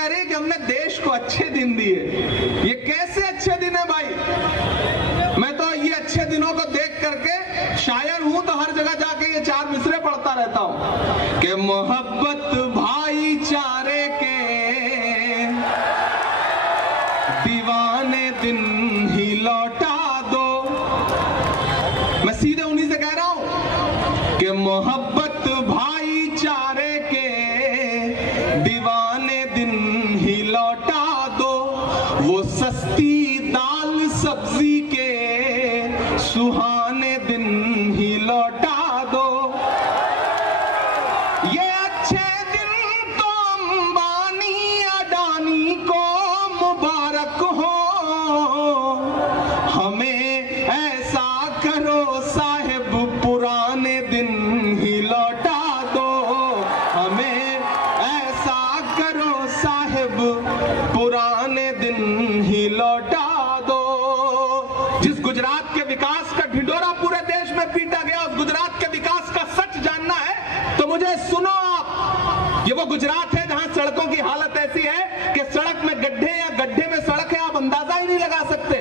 कह रही है कि हमने देश को अच्छे दिन दिए। ये कैसे अच्छे दिन है भाई? मैं तो ये अच्छे दिनों को देख करके शायर हूं, तो हर जगह जाके ये 4 मिसरे पढ़ता रहता हूं कि मोहब्बत भाईचारे के दीवाने दिन ही लौटा दो। मैं सीधे उन्हीं से कह रहा हूं कि मोहब्बत भाईचारे के दीवाने दिन ही लौटा दो। वो सस्ती दाल सब्जी के सुहाने दिन ही लौटा दो। ये अच्छे दिन तो अंबानी अडानी को मुबारक हो। हमें ऐसा करो साहिब पुराने दिन ही लौटा दो। हमें ऐसा करो साहिब पुराने दिन ही लौटा दो। जिस गुजरात के विकास का ढिंढोरा पूरे देश में पीटा गया, उस गुजरात के विकास का सच जानना है तो मुझे सुनो आप। ये वो गुजरात है जहां सड़कों की हालत ऐसी है कि सड़क में गड्ढे या गड्ढे में सड़क है, आप अंदाजा ही नहीं लगा सकते।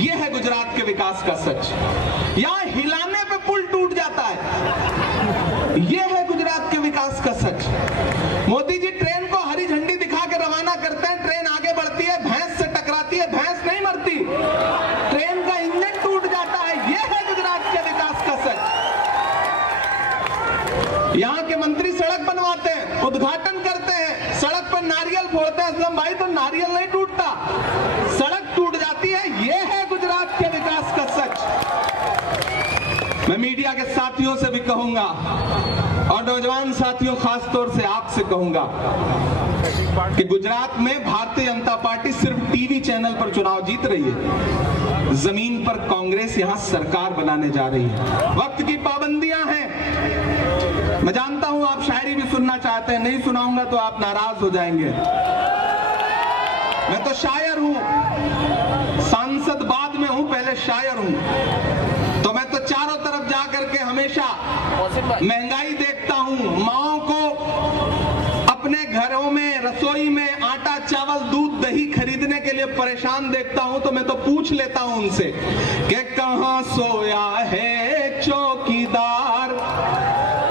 ये है गुजरात के विकास का सच। यहां हिलाने पे पुल टूट जाता है। ये है गुजरात के विकास का सच। मोदी जी ट्रेन को हरी झंडी दिखा के रवाना करते हैं, ट्रेन आगे बढ़ती है, भैंस से टकराती है, भैंस नहीं मरती, ट्रेन का इंजन टूट जाता है। ये है गुजरात के विकास का सच। यहाँ के मंत्री सड़क बनवाते हैं, उद्घाटन करते हैं, सड़क पर नारियल फोड़ते हैं। असलम भाई, तो नारियल नहीं टूटता, सड़क टूट जाती है। ये है गुजरात के विकास का सच। मैं मीडिया के साथियों से भी कहूंगा और नौजवान साथियों खास तौर से आपसे कहूंगा कि गुजरात में भारतीय जनता पार्टी सिर्फ टीवी चैनल पर चुनाव जीत रही है, जमीन पर कांग्रेस यहां सरकार बनाने जा रही है। वक्त की पाबंदियां हैं। मैं जानता हूं आप शायरी भी सुनना चाहते हैं, नहीं सुनाऊंगा तो आप नाराज हो जाएंगे। मैं तो शायर हूं, सांसद बाद में हूं, पहले शायर हूं। तो मैं तो चारों तरफ जा करके हमेशा महंगाई देखता हूं, माओं को अपने घरों में रसोई में आटा चावल दूध दही खरीदने के लिए परेशान देखता हूं। तो मैं तो पूछ लेता हूं उनसे कि कहां सोया है चौकीदार,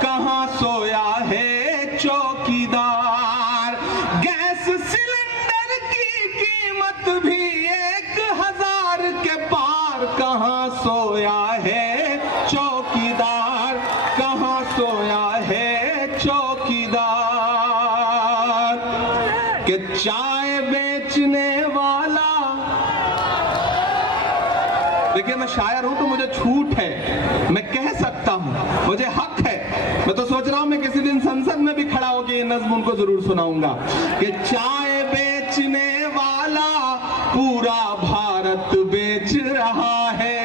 कहां सोया है चौकीदार। गैस सिलेंडर की कीमत भी 1000 के पार, कहां सोया है चौकीदार, कहां सोया है चौकीदार। कि चाय बेचने वाला, देखिए मैं शायर हूं तो मुझे छूट है, मैं कह सकता हूं, मुझे हक है। मैं तो सोच रहा हूं मैं किसी दिन संसद में भी खड़ा होकर ये नज्म उनको जरूर सुनाऊंगा कि चाय बेचने वाला पूरा भारत बेच रहा है।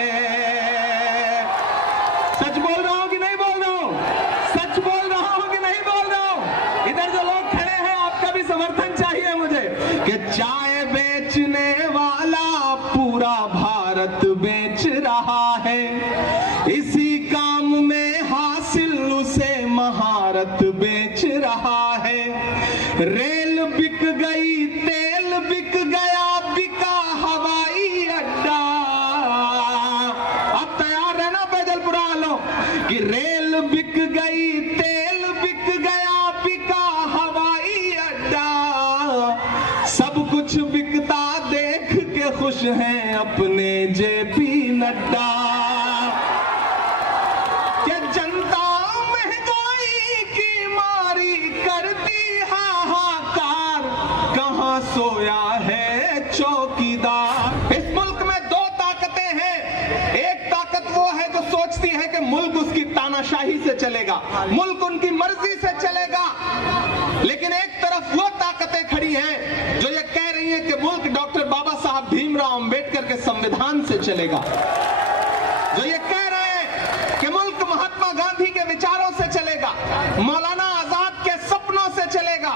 सच बोल रहा हूं कि नहीं बोल रहा हूं? सच बोल रहा हूं कि नहीं बोल रहा हूं? इधर जो लोग खड़े हैं आपका भी समर्थन चाहिए मुझे कि चाय बेचने वाला पूरा भारत बेच रहा है। इसी काम में हासिल उसे महारत बेच रहा है। रेल बिक गई, तेल बिक गया, बिका हवाई अड्डा। अब तैयार रहना पैदलपुरा वालों कि रेल बिक गई, तेल बिक गया, बिका हवाई अड्डा। सब कुछ बिकता देख के खुश हैं अपने जेपी नड्डा। कि जनता महंगाई की मारी करती हाहाकार, कहां सोया है चौकीदार। इस मुल्क में 2 ताकतें हैं। एक ताकत वो है जो सोचती है कि मुल्क उसकी तानाशाही से चलेगा, मुल्क उनकी मर्जी से चलेगा। लेकिन एक तरफ वो ताकतें खड़ी हैं जो ये कह रही हैं कि मुल्क डॉक्टर बाबा साहब भीमराव अंबेडकर के संविधान से चलेगा, जो ये कह रहे हैं कि मुल्क महात्मा गांधी के विचारों से चलेगा, मौलाना आजाद के सपनों से चलेगा,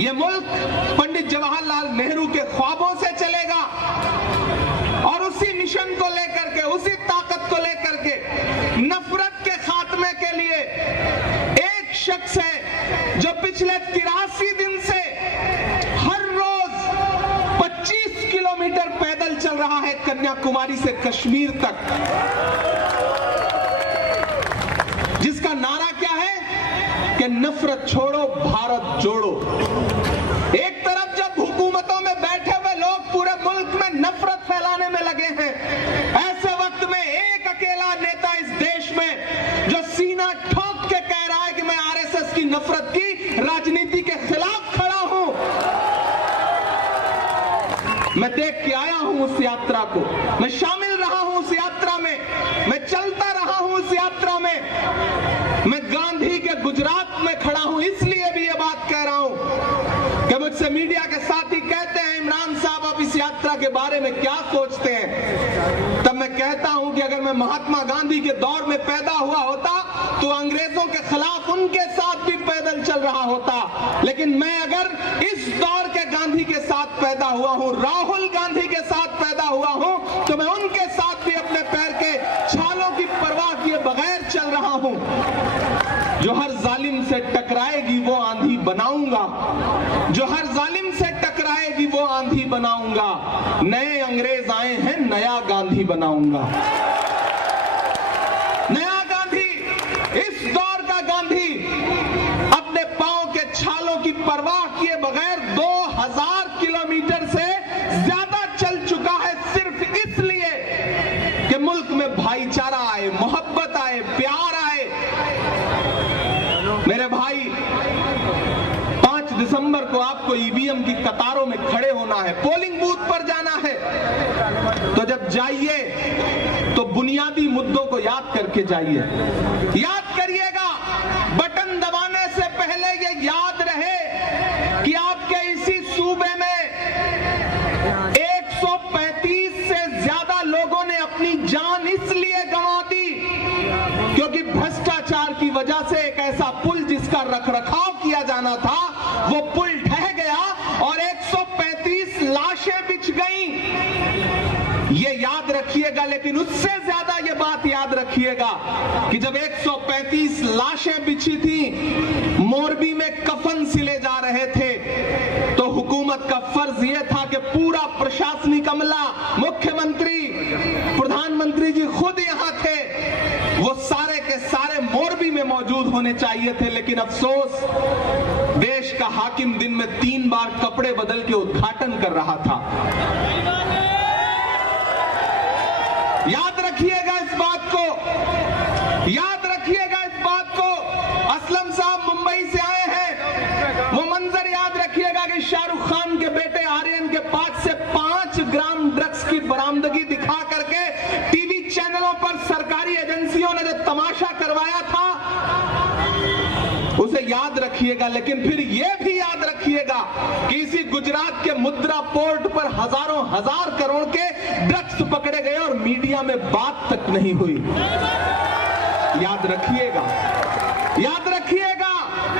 ये मुल्क पंडित जवाहरलाल नेहरू के ख्वाबों से चलेगा। और उसी मिशन को लेकर के, उसी ताकत को लेकर के, नफरत के खात्मे के लिए एक शख्स है जो पिछले 83 दिन से किलोमीटर पैदल चल रहा है कन्याकुमारी से कश्मीर तक, जिसका नारा क्या है कि नफरत छोड़ो भारत जोड़ो। एक तरफ जब हुकूमतों में बैठे हुए लोग पूरे मुल्क में नफरत फैलाने में लगे हैं, ऐसे वक्त में एक अकेला नेता इस देश में जो सीना ठोक के कह रहा है कि मैं आरएसएस की नफरत की राजनीति के खिलाफ खड़ा हूं। मैं देख के आया हूं उस यात्रा को, मैं शामिल रहा हूं उस यात्रा में, मैं चलता रहा हूं उस यात्रा में, मैं गांधी के गुजरात में खड़ा हूं। इसलिए भी ये बात कह रहा हूं कि मुझसे मीडिया के साथी कहते हैं इमरान साहब आप इस यात्रा के बारे में क्या सोचते हैं, तब मैं कहता हूं कि अगर मैं महात्मा गांधी के दौर में पैदा हुआ होता तो अंग्रेजों के खिलाफ उनके साथ भी पैदल चल रहा होता, लेकिन मैं अगर इस दौर के गांधी के साथ पैदा हुआ हूं, राहुल गांधी के साथ पैदा हुआ हूं, तो मैं उनके साथ भी अपने पैर के छालों की परवाह किए बगैर चल रहा हूं। जो हर जालिम से टकराएगी वो आंधी बनाऊंगा, जो हर जालिम से टकराएगी वो आंधी बनाऊंगा। नए अंग्रेज आए हैं, नया गांधी बनाऊंगा। नया गांधी, इस दौर का गांधी अपने पांव के छालों की परवाह किए बगैर 2000 किलोमीटर से ज्यादा चल चुका है, सिर्फ इसलिए कि मुल्क में भाईचारा आए, मोहब्बत आए, प्यार आए। मेरे भाई 5 दिसंबर को आपको ईवीएम की कतारों में खड़े होना है, पोलिंग बूथ पर जाना है, तो जब जाइए तो बुनियादी मुद्दों को याद करके जाइए। याद करिएगा, बटन दबाने से पहले ये याद रहे कि आपके इसी सूबे में 135 से ज्यादा लोगों ने अपनी जान इसलिए गंवा दी क्योंकि भ्रष्टाचार की वजह से एक ऐसा पुल जिसका रखरखाव किया जाना था वो पुल ढह गया और 135 लाशें बिछ गईं। ये याद रखिएगा, लेकिन उससे ज्यादा ये बात याद रखिएगा कि जब 135 लाशें बिछी थी, मोरबी में कफन सिले जा रहे थे, तो हुकूमत का फर्ज यह था कि पूरा प्रशासनिक अमला, मुख्यमंत्री, प्रधानमंत्री जी खुद यहां थे, वो सारे के सारे मोरबी में मौजूद होने चाहिए थे। लेकिन अफसोस, देश का हाकिम दिन में 3 बार कपड़े बदल के उद्घाटन कर रहा था। याद रखिएगा इस बात को, याद रखिएगा इस बात को। असलम साहब मुंबई से आए हैं, वो मंजर याद रखिएगा कि शाहरुख खान के बेटे आर्यन के पास से 5 ग्राम ड्रग्स की बरामदगी दिखा करके टीवी चैनलों पर सरकारी एजेंसियों ने जो तमाशा करवाया था उसे याद रखिएगा। लेकिन फिर यह भी याद रखिएगा कि इसी गुजरात के मुद्रा पोर्ट पर हजारों हजार करोड़ के ड्रग्स पकड़े गए और मीडिया में बात तक नहीं हुई। याद रखिएगा, याद रखिएगा।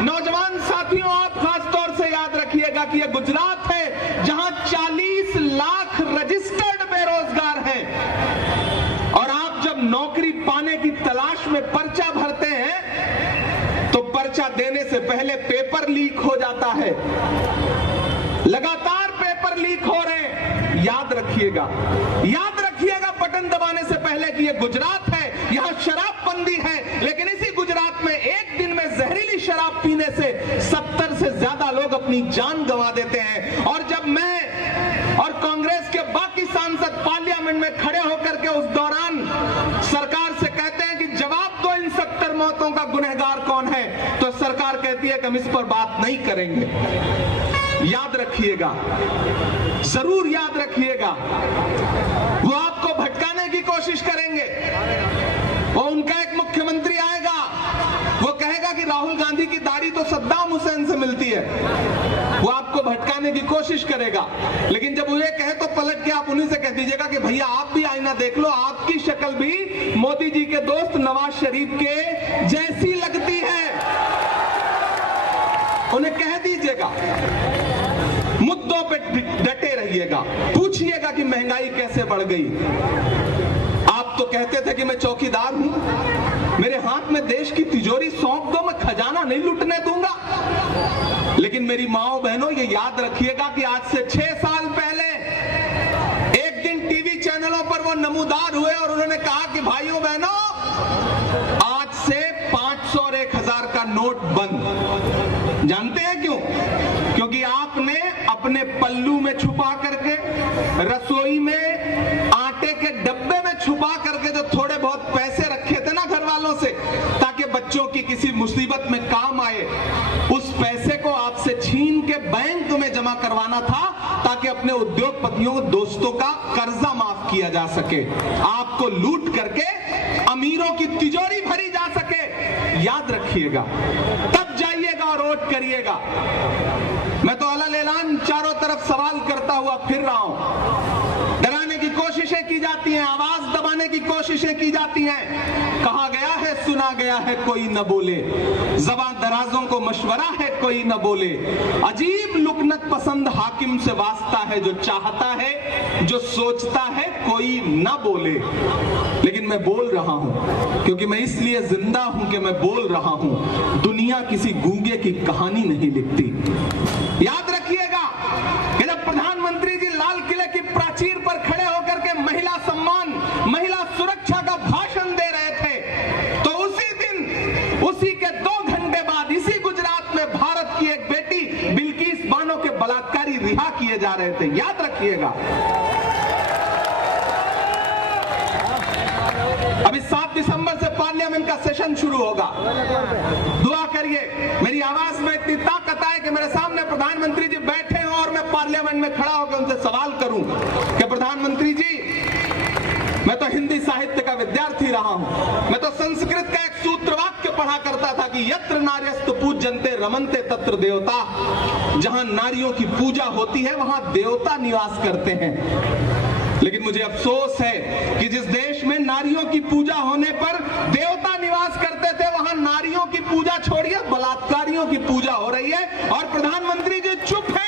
नौजवान साथियों, आप खास तौर से याद रखिएगा कि यह गुजरात है जहां 40 लाख रजिस्टर्ड बेरोजगार हैं, और आप जब नौकरी पाने की तलाश में पर्चा भरते हैं तो पर्चा देने से पहले पेपर लीक हो जाता है, लगातार पेपर लीक हो रहे हैं। याद रखिएगा, याद रखिएगा बटन दबाने से पहले कि यह गुजरात है, यहां शराबबंदी है, लेकिन इसी गुजरात में एक दिन में जहरीली शराब पीने से 70 से ज्यादा लोग अपनी जान गंवा देते हैं। और जब मैं और कांग्रेस के बाकी सांसद पार्लियामेंट में खड़े होकर के उस दौरान सरकार से कहते हैं कि जवाब दो इन 70 मौतों का गुनहगार कौन है, तो सरकार कहती है कि हम इस पर बात नहीं करेंगे। याद रखिएगा, जरूर याद रखिएगा, वो आपको भटकाने की कोशिश करेंगे। वो उनका एक मुख्यमंत्री आएगा, वो कहेगा कि राहुल गांधी की दाढ़ी तो सद्दाम हुसैन से मिलती है, वो आपको भटकाने की कोशिश करेगा। लेकिन जब उन्हें कहे तो पलट के आप उन्हीं से कह दीजिएगा कि भैया आप भी आईना देख लो, आपकी शक्ल भी मोदी जी के दोस्त नवाज शरीफ के जैसी लगती है। उन्हें कह दीजिएगा, मुद्दों पे डटे रहिएगा, पूछिएगा कि महंगाई कैसे बढ़ गई। आप तो कहते थे कि मैं चौकीदार हूं, मेरे हाथ में देश की तिजोरी सौंप दो, मैं खजाना नहीं लुटने दूंगा। लेकिन मेरी माओ बहनों, ये याद रखिएगा कि आज से 6 साल पहले वो नमूदार हुए और उन्होंने कहा कि भाइयों बहनों, आज से 500 और 1000 का नोट बंद। जानते हैं क्यों? क्योंकि आपने अपने पल्लू में छुपा करके, रसोई में आटे के डब्बे में छुपा करके जो थोड़े बहुत पैसे रखे थे ना घर वालों से, ताकि बच्चों की किसी मुसीबत में काम आए, उस पैसे को आपसे छीन के बैंक में जमा करवाना था, ताकि अपने उद्योगपतियों, दोस्तों का कर्जा माफ किया जा सके, आपको लूट करके अमीरों की तिजोरी भरी जा सके। याद रखिएगा, तब जाइएगा और वोट करिएगा। मैं तो अलग ऐलान चारों तरफ सवाल करता हुआ फिर रहा हूं। डराने की कोशिशें की जाती हैं, आवाज दबाने की कोशिशें की जाती हैं। कहा गया है, सुना गया है, कोई न बोले। ज़बान दराजों को मशवरा है, कोई न बोले। अजीब लुकनत पसंद हाकिम से वास्ता है, जो चाहता है, जो सोचता है, कोई न बोले। लेकिन मैं बोल रहा हूं, क्योंकि मैं इसलिए जिंदा हूं कि मैं बोल रहा हूं। दुनिया किसी गूंगे की कहानी नहीं लिखती। याद रखिएगा कि जब प्रधानमंत्री जी लाल किले की प्राचीर पर खड़े होकर के महिला सम्मान, महिला सुरक्षा का भाषण दे रहे थे, तो उसी दिन, उसी के 2 घंटे बाद, इसी गुजरात में भारत की एक बेटी बिल्किस बानो के बलात्कारी रिहा किए जा रहे थे। याद रखिएगा। अभी 7 दिसंबर से पार्लियामेंट का सेशन शुरू होगा। दुआ करिए मेरी आवाज में इतनी ताकत आए कि मेरे सामने प्रधानमंत्री जी बैठे हों और मैं पार्लियामेंट में खड़ा होकर उनसे सवाल करूं कि प्रधानमंत्री जी, मैं तो हिंदी साहित्य का विद्यार्थी रहा हूं, मैं तो संस्कृत का एक सूत्र वाक्य पढ़ा करता था कि यत्र नार्यस्तु पूज्यन्ते रमन्ते तत्र देवता। जहां नारियों की पूजा होती है वहां देवता निवास करते हैं। लेकिन मुझे अफसोस है कि जिस देश में नारियों की पूजा होने पर देवता निवास करते थे, वहां नारियों की पूजा छोड़िए, बलात्कारियों की पूजा हो रही है। और प्रधानमंत्री जी चुप है।